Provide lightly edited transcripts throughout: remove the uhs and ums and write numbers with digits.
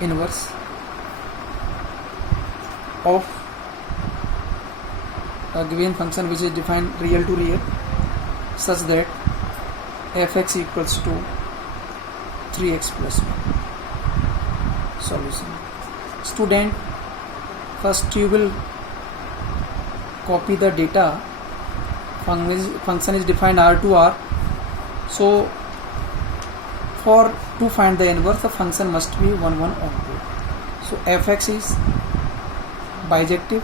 inverse of a given function which is defined real to real such that fx equals to 3x plus 1. Solution. Student, first you will copy the data. Function is defined R to R. So to find the inverse, the function must be 1 1 on 2. So fx is bijective.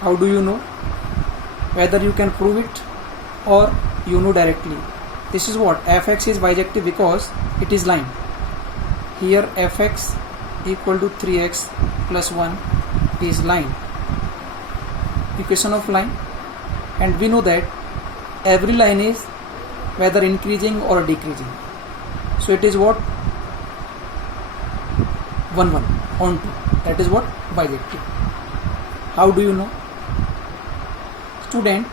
How do you know? Whether you can prove it or you know directly. This is what fx is bijective because it is line. Here fx equal to 3x plus 1 is line, equation of line, and we know that every line is whether increasing or decreasing. So it is what 1 1 on 2. That is what bijective. How do you know? Student,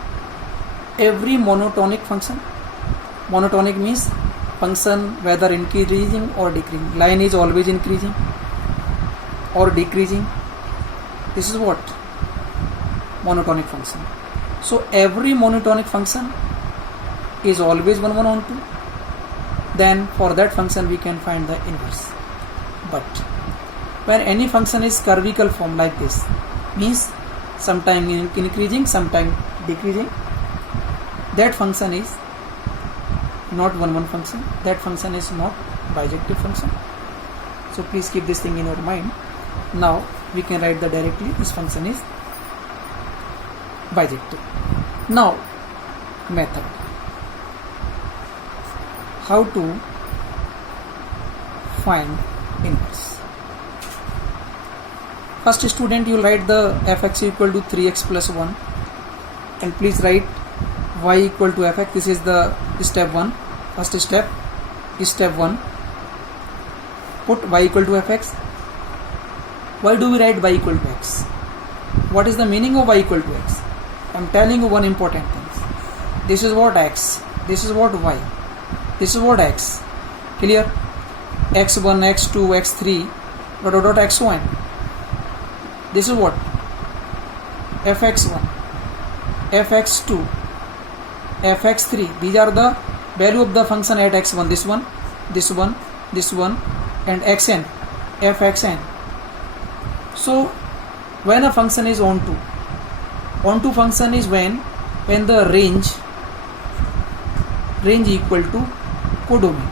every monotonic function, monotonic means function whether increasing or decreasing, line is always increasing or decreasing. This is what monotonic function. So every monotonic function is always 1 1 on 2. Then for that function we can find the inverse. But when any function is curvical form like this, means sometime increasing, sometime decreasing, that function is not 1 1 function. That function is not bijective function. So please keep this thing in your mind. Now we can write that directly. This function is bijective. Now method. How to find inverse? First, student, you will write the fx equal to 3x plus 1, and please write y equal to fx. This is the step 1. First step is step 1. Put y equal to fx. Why do we write y equal to x? What is the meaning of y equal to x? I am telling you one important thing. This is what x, this is what y, this is what x. Clear? x1, x2, x3, dot x1. This is what fx1, fx2, fx3. These are the value of the function at x1. This one, this one, this one, and xn, fxn. So when a function is onto function is when the range equal to codomain,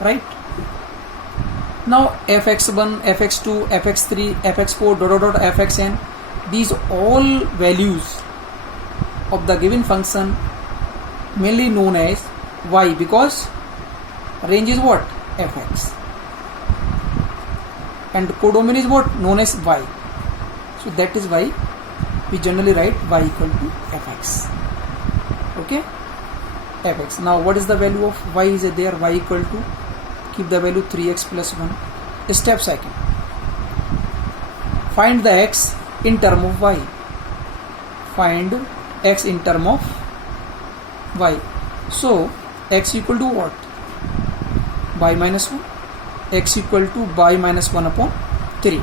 right? Now fx1, fx2, fx3, fx4, dot fxn, these all values of the given function mainly known as y, because range is what? Fx, and codomain is what? Known as y. So that is why we generally write y equal to fx. Okay, fx. Now what is the value of y? Is there y equal to, keep the value 3x plus 1. Step second, find the x in term of y. Find x in term of y. So x equal to what? Y minus 1. X equal to y minus 1 upon 3.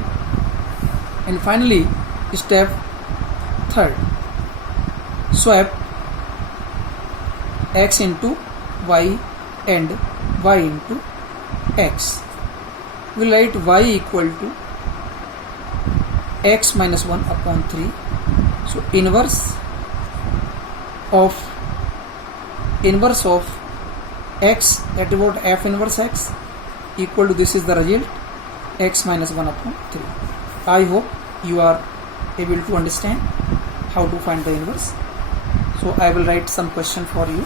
And finally step third, swap x into y and y into x. We write y equal to x minus 1 upon 3. So inverse of x, that is what f inverse x, equal to, this is the result, x minus 1 upon 3. I hope you are able to understand how to find the inverse. So I will write some question for you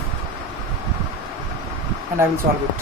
and I will solve it.